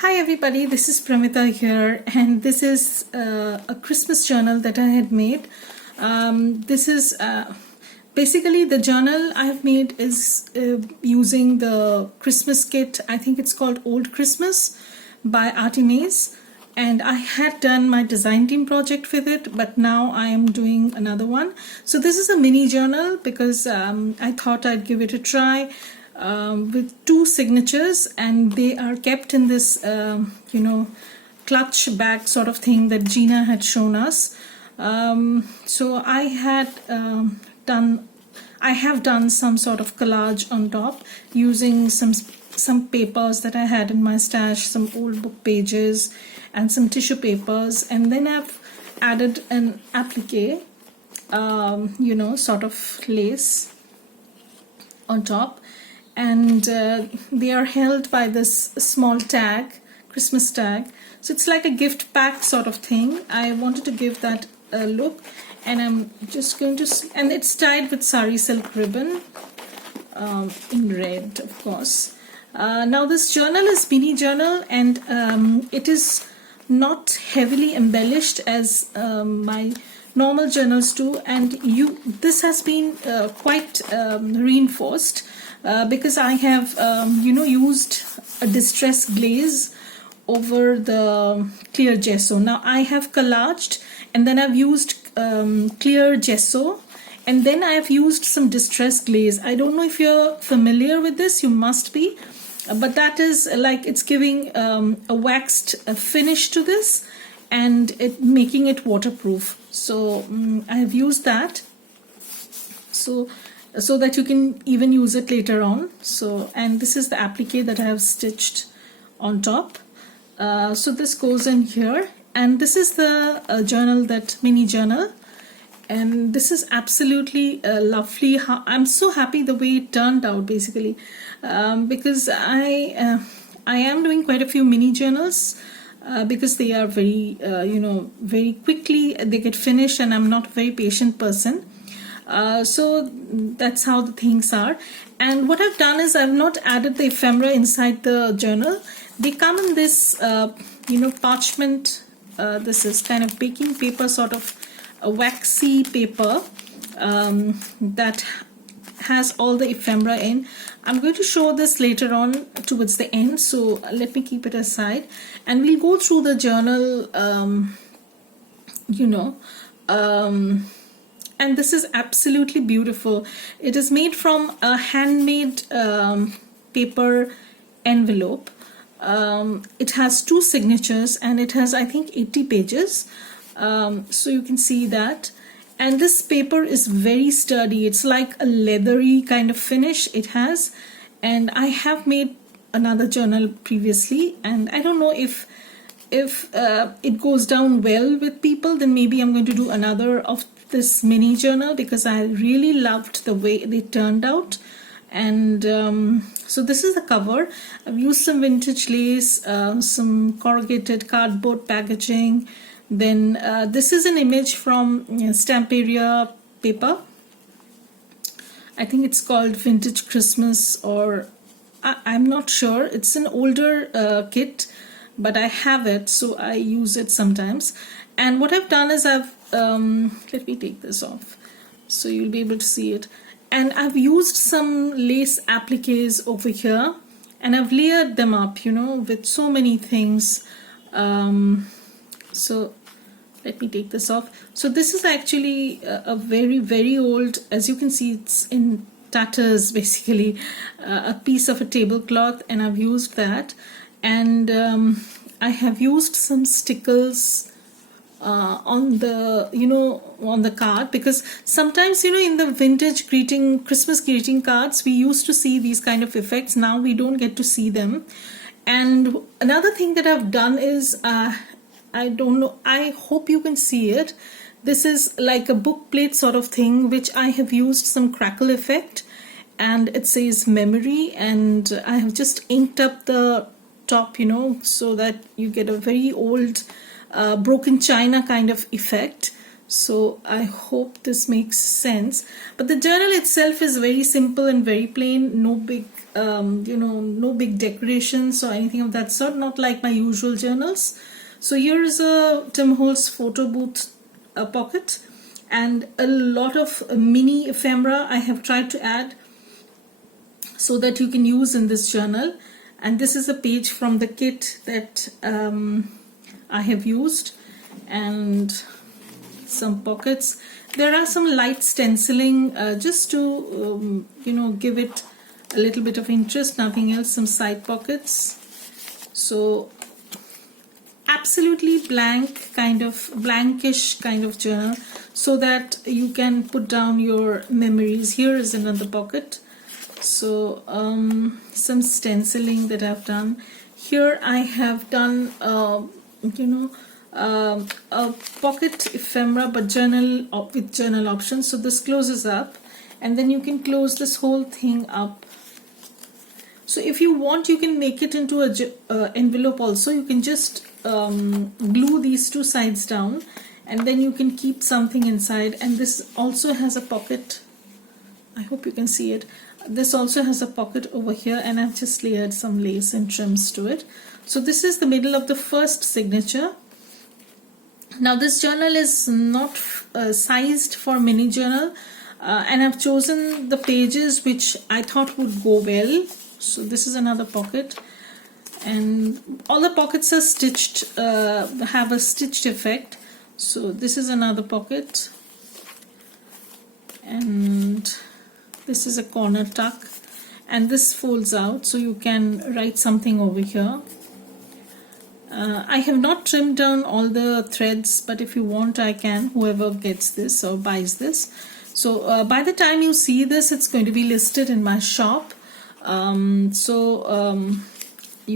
Hi everybody, this is Pramita here, and this is a Christmas journal that I had made. This is basically the journal I have made is using the Christmas kit. I think it's called Old Christmas by Artimaze, and I had done my design team project with it, but now I am doing another one. So this is a mini journal because I thought I'd give it a try. With two signatures, and they are kept in this clutch bag sort of thing that Gina had shown us. So I have done some sort of collage on top using some papers that I had in my stash, some old book pages and some tissue papers, and then I've added an applique, sort of lace on top, and they are held by this small tag, Christmas tag. So it's like a gift pack sort of thing. I wanted to give that a look, and I'm just going to, and it's tied with sari silk ribbon in red, of course. Now this journal is mini journal, and it is not heavily embellished as my normal journals do, and this has been quite reinforced because I have used a distress glaze over the clear gesso. Now I have collaged, and then I've used clear gesso, and then I've used some distress glaze. I don't know if you're familiar with this, you must be, but that is like, it's giving a waxed finish to this and making it waterproof. So I have used that so that you can even use it later on. So, and this is the applique that I have stitched on top. So this goes in here, and this is the journal, that mini journal, and this is absolutely lovely. I'm so happy the way it turned out, basically, because I am doing quite a few mini journals because they are very very quickly they get finished, and I'm not a very patient person. So that's how the things are. And what I've done is I've not added the ephemera inside the journal. They come in this parchment, this is kind of baking paper, sort of a waxy paper that has all the ephemera in. I'm going to show this later on towards the end, so let me keep it aside, and we'll go through the journal. And this is absolutely beautiful. It is made from a handmade paper envelope. It has two signatures, and it has, I think, 80 pages. So you can see that. And this paper is very sturdy. It's like a leathery kind of finish it has. And I have made another journal previously, and I don't know if it goes down well with people, then maybe I'm going to do another of this mini journal, because I really loved the way they turned out. And so this is the cover. I've used some vintage lace, some corrugated cardboard packaging. Then this is an image from Stamperia paper. I think it's called Vintage Christmas, or I'm not sure. It's an older kit, but I have it, so I use it sometimes. And what I've done is I've let me take this off so you'll be able to see it. And I've used some lace appliques over here, and I've layered them up, with so many things. So let me take this off. So this is actually a very, very old, as you can see, it's in tatters, basically, a piece of a tablecloth, and I've used that. And I have used some stickers on the card, because sometimes in the vintage Christmas greeting cards we used to see these kind of effects. Now we don't get to see them. And another thing that I've done is I don't know, I hope you can see it. This is like a book plate sort of thing, which I have used some crackle effect, and it says memory, and I have just inked up the top, so that you get a very old broken china kind of effect. So I hope this makes sense. But the journal itself is very simple and very plain, no big no big decorations or anything of that sort, not like my usual journals. So here is a Tim Holtz photo booth pocket, and a lot of mini ephemera I have tried to add so that you can use in this journal. And this is a page from the kit that I have used, and some pockets. There are some light stenciling just to give it a little bit of interest, nothing else. Some side pockets. So absolutely blankish kind of journal, so that you can put down your memories. Here is another pocket. So some stenciling that I've done. Here I have done a pocket ephemera, but journal with journal options. So this closes up, and then you can close this whole thing up. So if you want, you can make it into a envelope also. You can just glue these two sides down, and then you can keep something inside. And this also has a pocket. I hope you can see it. This also has a pocket over here, and I've just layered some lace and trims to it. So this is the middle of the first signature. Now this journal is not sized for mini journal, and I've chosen the pages which I thought would go well. So this is another pocket, and all the pockets are stitched, have a stitched effect. So this is another pocket, and this is a corner tuck, and this folds out so you can write something over here. I have not trimmed down all the threads, but if you want, I can, whoever gets this or buys this. So by the time you see this, it's going to be listed in my shop. You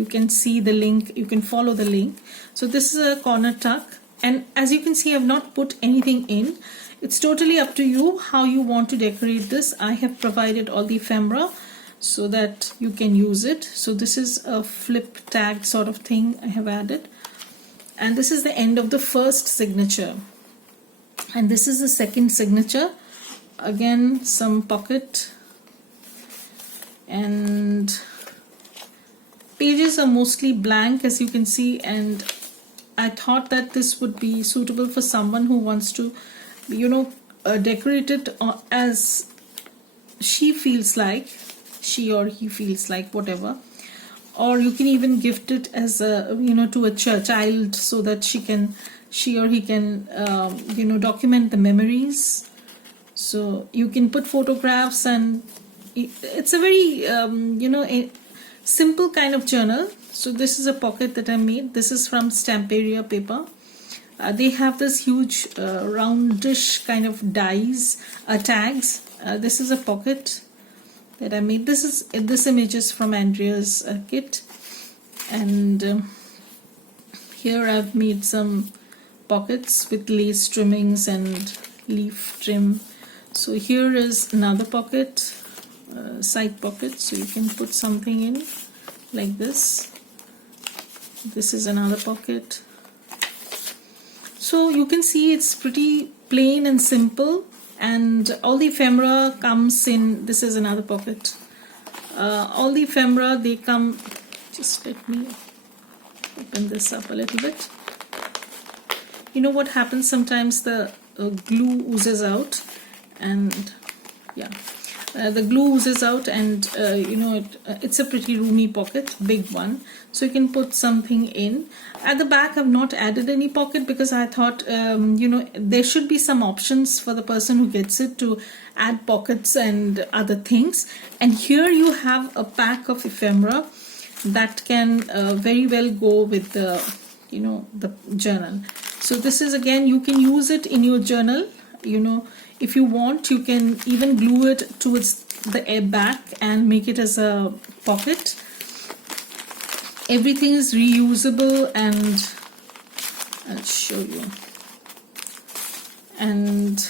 can see the link, you can follow the link. So this is a corner tuck, and as you can see, I've not put anything in. It's totally up to you how you want to decorate this. I have provided all the ephemera so that you can use it. So this is a flip tag sort of thing I have added, and this is the end of the first signature, and this is the second signature. Again, some pocket, and pages are mostly blank, as you can see, and I thought that this would be suitable for someone who wants to decorate it as she feels like, she or he feels like, whatever. Or you can even gift it as a to a child, so that she or he can document the memories. So you can put photographs, and it's a very a simple kind of journal. So this is a pocket that I made. This is from Stamperia paper. They have this huge roundish kind of dies, tags. This is a pocket that I made. This image is from Andrea's kit, and here I've made some pockets with lace trimmings and leaf trim. So here is another pocket, side pocket, so you can put something in like this. This is another pocket. So you can see it's pretty plain and simple, and all the ephemera comes in. This is another pocket. All the ephemera, they come, just let me open this up a little bit. You know what happens sometimes, the glue oozes out, and yeah, the glue oozes out, and it's a pretty roomy pocket, big one, so you can put something in. At the back I've not added any pocket because I thought there should be some options for the person who gets it to add pockets and other things. And here you have a pack of ephemera that can very well go with the the journal. So this is, again, you can use it in your journal. If you want, you can even glue it towards the back and make it as a pocket. Everything is reusable, and I'll show you. And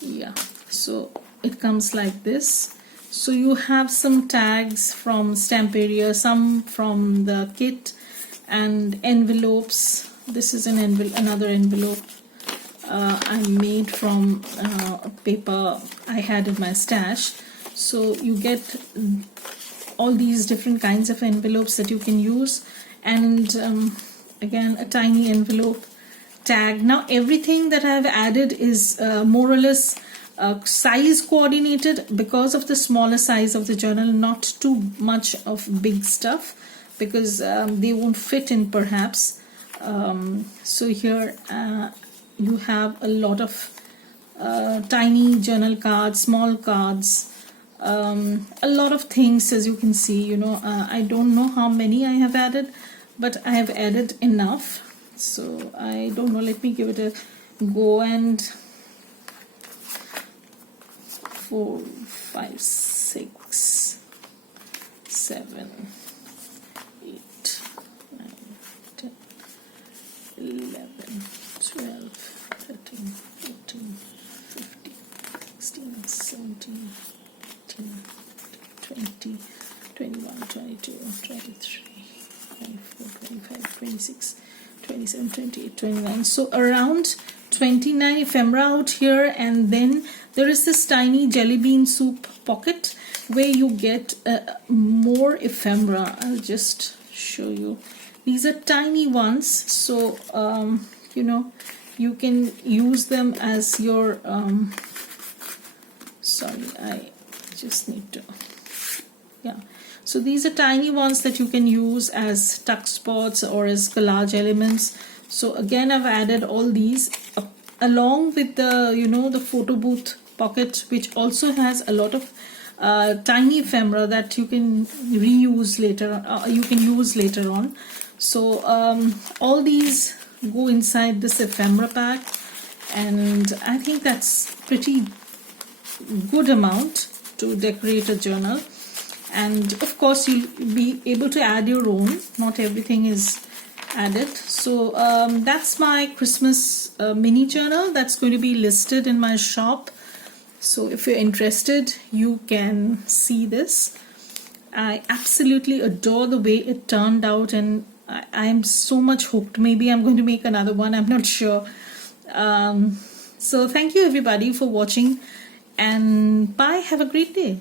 yeah, so it comes like this. So you have some tags from Stamperia, some from the kit, and envelopes. This is another envelope I made from paper I had in my stash. So you get all these different kinds of envelopes that you can use, and again a tiny envelope tag. Now everything that I've added is more or less size coordinated because of the smaller size of the journal, not too much of big stuff, because they won't fit in perhaps. So here you have a lot of tiny journal cards, small cards, a lot of things, as you can see. You know, I don't know how many I have added, but I have added enough. So I don't know, let me give it a go. And 4, 5, 6, 7, 8, 9, 10, 11, 12, 13, 14, 15, 16, 17, 18, 20, 21, 22, 23, 24, 25, 26, 27, 28, 29. So around 29 ephemera out here, and then there is this tiny jelly bean soup pocket where you get more ephemera. I'll just show you. These are tiny ones, so you know, you can use them as your sorry, I just need to, yeah. So these are tiny ones that you can use as tuck spots or as collage elements. So again, I've added all these along with the, you know, the photo booth pocket, which also has a lot of tiny ephemera that you can reuse later, you can use later on. So all these go inside this ephemera pack, and I think that's pretty good amount to decorate a journal. And of course you'll be able to add your own, not everything is added. So that's my Christmas mini journal that's going to be listed in my shop. So if you're interested, you can see this. I absolutely adore the way it turned out, and I'm so much hooked. Maybe I'm going to make another one, I'm not sure. So thank you everybody for watching, and bye, have a great day.